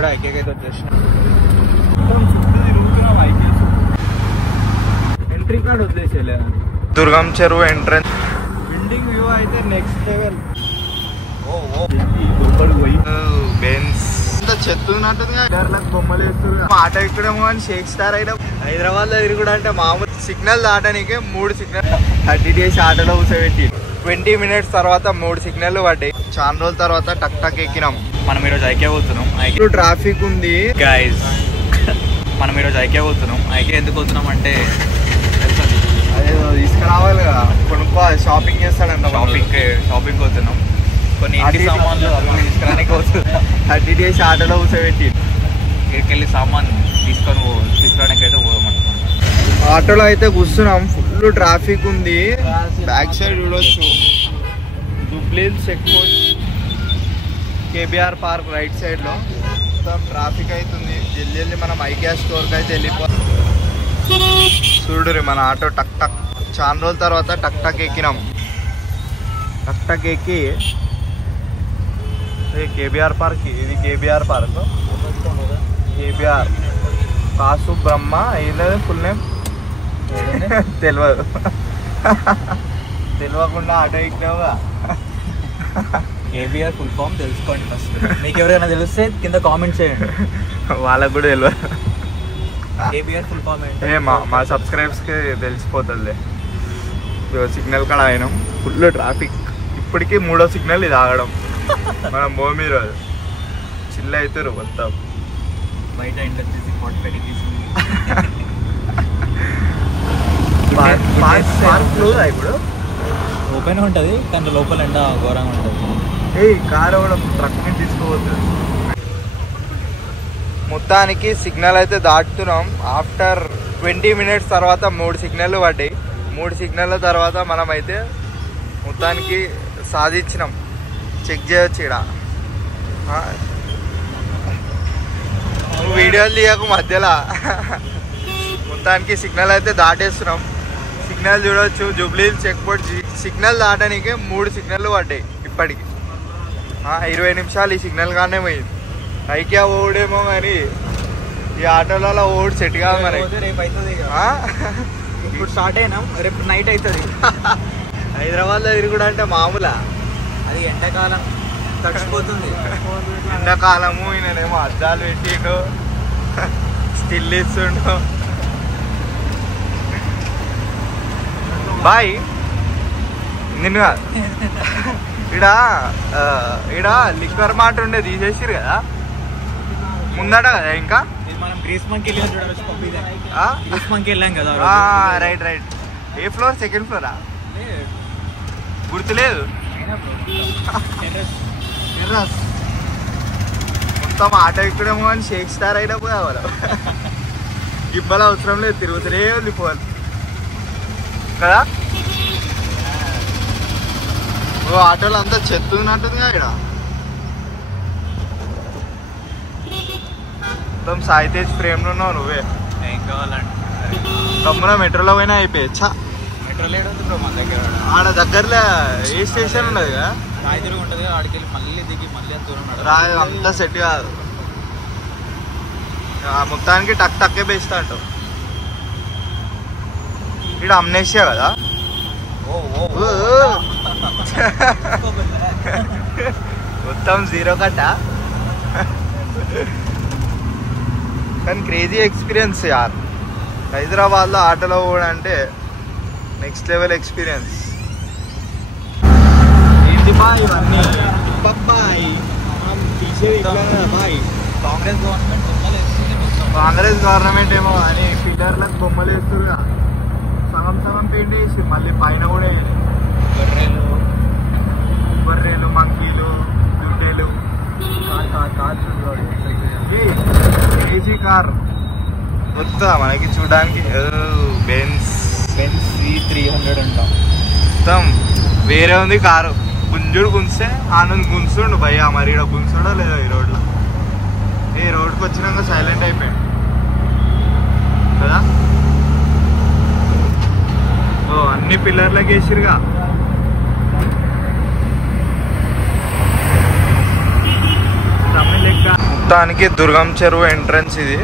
ఇప్పుడే ఐకేకి అయితే వచ్చేసిన ఎంట్రీ కార్డ్ వదిలేసేలే దుర్గం చెరువు ఎంట్రన్స్ బిల్డింగ్ వ్యూ అయితే నెక్స్ట్ లెవెల్ బెన్స్ చెత్తున్నట్టుంది బొమ్మలు వేస్తారు ఆట ఎక్కడేమో అని షేక్ స్టార్ అయినా హైదరాబాద్ లో తిరుగుడు అంటే మామూలు సిగ్నల్ దాటానికి 3 సిగ్నల్ 30 డేస్ ఆటోలో కూర్చోబెట్టి 20 మినిట్స్ తర్వాత 3 సిగ్నల్ పడ్డాయి. చాలా రోజుల తర్వాత టక్ టక్ ఎక్కినాం. మనం ఈరోజు ఐకే పోతున్నాం. ఐకే ట్రాఫిక్ ఉంది గైస్. మనం ఈరోజు ఐకే పోతున్నాం. ఐకే ఎందుకు పోతున్నాం అంటే అదే తీసుకురావాలి కదా, కొనుక్కో షాపింగ్ చేస్తాడంట. షాపింగ్ పోతున్నాం. కొన్ని ఇంటి సామాన్లు తీసుకురానికి పోతుంది. 30 డేస్ ఆటోలో కూర్చోబెట్టి ఇక్కడికి వెళ్ళి సామాన్ తీసుకురానికి అయితే పోదామంట. ఆటోలో అయితే కూర్చున్నాం. ఫుల్ ట్రాఫిక్ ఉంది. బ్యాక్ సైడ్ చూడొచ్చు Jubilee check post, KBR park right side లో మొత్తం ట్రాఫిక్ అవుతుంది. జల్దీ మనం ఐకే స్టోర్కి అయితే వెళ్ళిపోతాం. చూడురి మన ఆటో టక్ టక్. చాలా రోజుల తర్వాత టక్ టక్ ఎక్కినాం. టక్ టక్ ఎక్కి కేబిఆర్ పార్క్, ఇది కేబిఆర్ పార్క్. కేబిఆర్ కాసు బ్రహ్మ అయ్యలేదు ఫుల్ నేమ్ తెలియదు. తెలియకుండా ఆటో ఎక్కినావుగా. కేబిఆర్ ఫుల్ ఫామ్ తెలుసుకోండి ఫస్ట్. మీకు ఎవరైనా తెలిస్తే కింద కామెంట్ చేయండి. వాళ్ళకు కూడా తెలియదు. కేబిఆర్ ఫుల్ ఫామ్ ఏ మా సబ్స్క్రైబర్స్కి తెలిసిపోతుంది. సిగ్నల్ కాడ అయినాం. Full traffic. ఇప్పటికీ 3వ సిగ్నల్ ఇది ఆగడం. మనం భూమి రోజు చిల్ల అవుతారు మొత్తం. బయట ఇండస్ట్రీస్ 45 డిగ్రీస్ ఇప్పుడు ఓపెన్ ఉంటుంది కానీ లోపల ఎండ ఘోరంగా ఉంటుంది. కారు కూడా ట్రక్ మీద తీసుకోవద్దు. మొత్తానికి సిగ్నల్ అయితే దాటుతున్నాం. ఆఫ్టర్ 20 మినిట్స్ తర్వాత 3 సిగ్నల్ పడ్డాయి. 3 సిగ్నల్ తర్వాత మనం అయితే మొత్తానికి సాధించినాం. చెక్ చేయొచ్చు ఇక్కడ. నువ్వు వీడియోలు తీయకు మధ్యలో. మొత్తానికి సిగ్నల్ అయితే దాటేస్తున్నాం. సిగ్నల్ చూడవచ్చు జూబ్లీ చెక్ పోస్ట్. సిగ్నల్ దాటడానికి 3 సిగ్నల్ పడ్డాయి ఇప్పటికి. 20 నిమిషాలు ఈ సిగ్నల్ గానే పోయింది. ఐకే ఓడేమో కానీ ఈ ఆటోలలో ఓడి సెట్ కాదు. మరి రేపు అవుతుంది. ఇప్పుడు స్టార్ట్ అయినాం, రేపు నైట్ అవుతుంది. హైదరాబాద్లో తిరుగుడు అంటే మామూలా? అది ఎండాకాలం తడిచిపోతుంది. ఎండాకాలము ఈయనేమో అద్దాలు పెట్టిండు, స్టిల్ ఇస్తుండు. బాయ్ నిన్ను ఈడ లిక్వర్ మాట ఉండే తీసేసిరు కదా ముందట కదా. ఇంకా మనం గ్రీస్మంకి వెళ్ళాం కదా. రైట్. ఏ ఫ్లోర్? Second flora? గుర్తులేదు. మొత్తం ఆటో ఎక్కడేమో అని షేక్ స్టార్ అయినా పోయేవాళ్ళు. ఇబ్బంది అవసరం లేదు, తిరుగుతూనే ఉంది ఫోన్ కదా. ఆటోలు అంతా చెత్తున్నట్టుందిగా ఇక్కడ. మొత్తం సాయితేజ్ ఫ్రేమ్ లో ఉన్నావు నువ్వే. ఏం కావాలంటే కమ్మున మెట్రోలో పోయినా అయిపోయచ్చా. మెట్రో లేడు బ్రో మన దగ్గర. ఆడ దగ్గరలో ఏ స్టేషన్ ఉండదు కదా, రాయదుర్గం ఉంటుంది. ఆడికి వెళ్ళి మళ్ళీ దిగి మళ్ళీ అంత దూరం రాదు. అంతా సెట్ కాదు. మొత్తానికి టక్ టక్కే బేస్తా అంటావు. ఇక్కడ అమ్నేషియా కదా. మొత్తం 0 కట్ట. కానీ క్రేజీ ఎక్స్పీరియన్స్ యార్. హైదరాబాద్లో ఆటోలో పోవడం అంటే నెక్స్ట్ లెవెల్ ఎక్స్పీరియన్స్. ఏంటి బాయ్ ఇవన్నీ బాయ్ బాయ్. కాంగ్రెస్ గవర్నమెంట్ ఏమో అని పిల్లర్లకు బొమ్మలు వేస్తురుగా. సగం పెయింట్ వేసి మళ్ళీ పైన కూడా వేయాలి. బర్రెలు మంకీలు దుడ్డేలు ఏసీ కార్ వస్తుందా మనకి చూడడానికి. బెన్స్ E300 అంటాం. మొత్తం వేరే ఉంది కారు. గుంజుడు గుంస్తే ఆనంద్ గుంచుండు భయ్యా. మరి ఇక్కడ గుంచుడో లేదో ఈ రోడ్లో. ఈ రోడ్కి వచ్చినాక సైలెంట్ అయిపోయాడు కదా. అన్ని పిల్లర్లకి వేసిరుగా. తమిళ లెక్క మొత్తానికి దుర్గం చెరువు ఎంట్రన్స్ ఇది.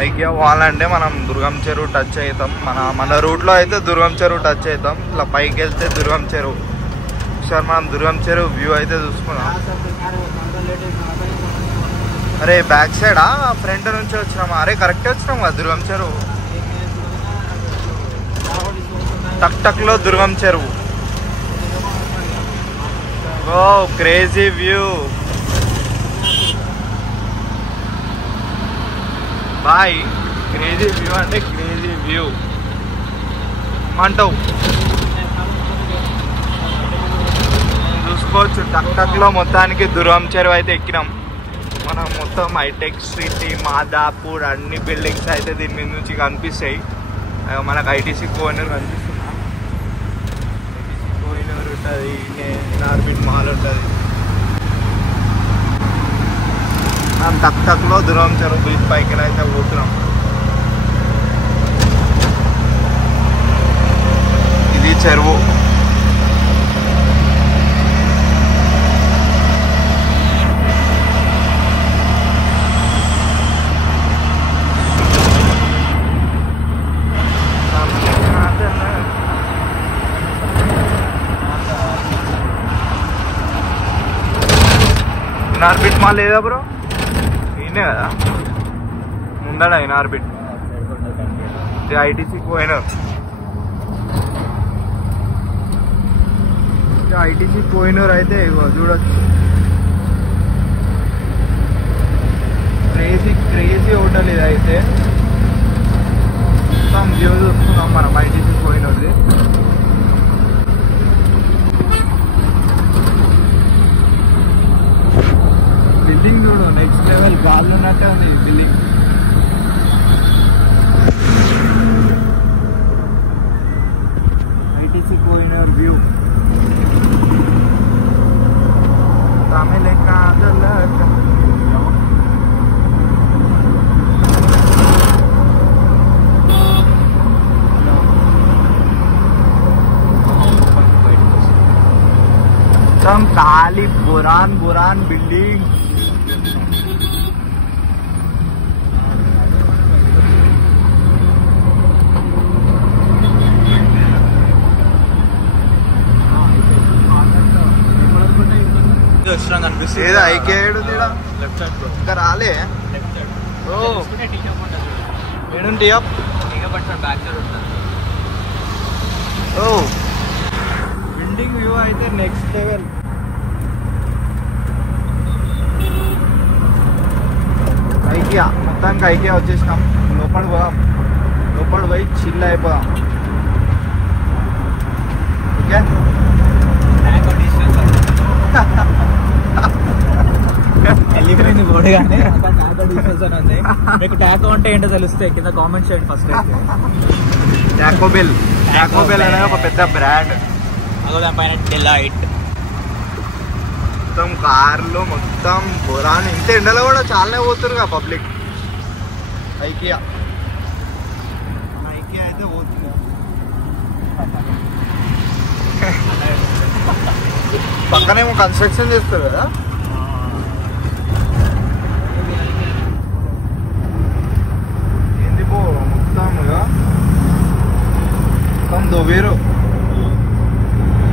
ఐకియా పోవాలంటే మనం దుర్గం చెరువు టచ్ అవుతాం. మన రూట్లో అయితే దుర్గం చెరువు టచ్ అవుతాం. ఇలా పైకి వెళ్తే దుర్గం చెరువు. ఒకసారి మనం దుర్గం చెరువు వ్యూ అయితే చూసుకున్నాం. అరే బ్యాక్ సైడా ఫ్రంట్ నుంచి వచ్చినామా? అరే కరెక్టే వచ్చినాం కదా దుర్గం చెరువు. టక్ టక్లో దుర్గం చెరువు. ఓ crazy view boy. Crazy view అంటే క్రేజీ వ్యూ అంటావు. చూసుకోవచ్చు టక్ టక్లో మొత్తానికి దుర్గం చెరువు అయితే ఎక్కినాం మనం. మొత్తం హైటెక్ సిటీ, మాదాపూర్ అన్ని బిల్డింగ్స్ అయితే దీని మీద నుంచి కనిపిస్తాయి. మనకు ఐటీసీ కోహినూర్ కనిపిస్తుంది. ఐటీసీ కోహినూర్ ఉంటుంది, నార్బిట్ మాల్ ఉంటుంది. మనం టక్ టక్లో దుర్గం చెరువు బీచ్ పైకి అయితే పోతున్నాం. ఇది చెరువు. నార్బిట్ మాల్ లేదా బ్రో? ఈయనే కదా ముందడ నార్బిట్. ఇది ఐటీసీ కోహినూర్. ఐటీసీ కోహినూర్ అయితే ఇగో చూడొచ్చు. క్రేజీ క్రేజీ హోటల్ ఇది అయితే. మొత్తం వ్యూ చూస్తున్నాం మనం ఐటీసీ కోహినూర్ది. బిల్డింగ్ చూడు నెక్స్ట్ లెవెల్. గాల్లో ఉన్నట్టే ఉంది బిల్డింగ్. ITC Kohinoor view. తమిళ కాదల ఖాళీ బురాన్ బిల్డింగ్. ఏదో ఐకేడు ఇంకా రాలే. ఏడుంటి బిల్డింగ్ వ్యూ అయితే నెక్స్ట్ లెవెల్. ఐకియా మొత్తానికి ఐకియా వచ్చేసినాం. లోపల పోదాం. లోపల పోయి చిల్ అయిపోదాం. ఓకే వెళ్ళిపోయింది బోర్డు కానీ ఉంది. మీకు టాకో అంటే ఏంటో తెలుస్తాయి కింద కామెంట్ చేయండి ఫస్ట్. టాకోబెల్ అనేది ఒక పెద్ద బ్రాండ్. పైన డిలైట్. మొత్తం కార్లో మొత్తం బురాన్. ఇంత ఎండలో కూడా చాలానే పోతున్నారు కదా పబ్లిక్. ఐకియా అయితే పోతుంది. పక్కనేమో కన్స్ట్రక్షన్ చేస్తారు కదా. ఏంది పో మొత్తం దొవేరు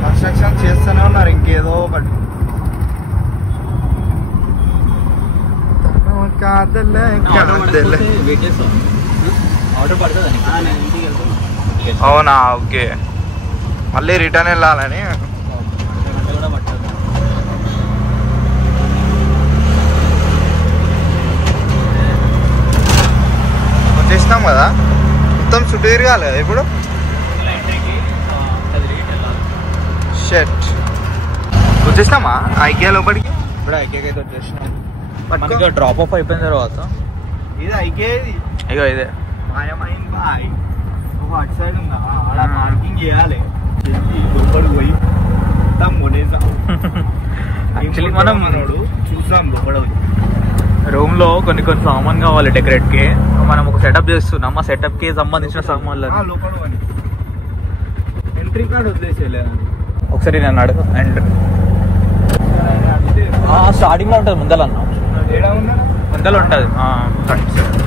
కన్స్ట్రక్షన్ చేస్తూనే ఉన్నారు. ఇంకేదో ఒకటి అవునా? ఓకే మళ్ళీ రిటర్న్ వెళ్ళాలని. వచ్చేసినాం కదా. మొత్తం చుట్టూ తిరగాలి కదా ఇప్పుడు. షర్ట్ వచ్చేసినామా ఐకియా లోపలికి? ఇప్పుడు ఐకియాకి అయితే వచ్చేసినాం. డ్రాప్ ఆఫ్ అయిపోయిన తర్వాత ఇది ఐకియా. ఇగో ఇదే మాయమైంది బాయ్. అటు సైడ్ ఉందా? అలా పార్కింగ్ చేయాలి. లోపలికి పోయి మొత్తం కొనేసాం. యాక్చువల్లీ మనం చూసాం లోపల రూమ్ లో కొన్ని సామాన్ కావాలి డెకరేట్ కి. మనం ఒక సెటప్ చేస్తున్నాం. ఆ సెటప్ కి సంబంధించిన సామాన్లు ఎంట్రీ కార్డ్ వదిలేసేయలేదు. ఒకసారి నేను అడుగు. అండ్ స్టార్టింగ్ లో ఉంటుంది ముందల అన్న. గుంతలు ఉంటుంది.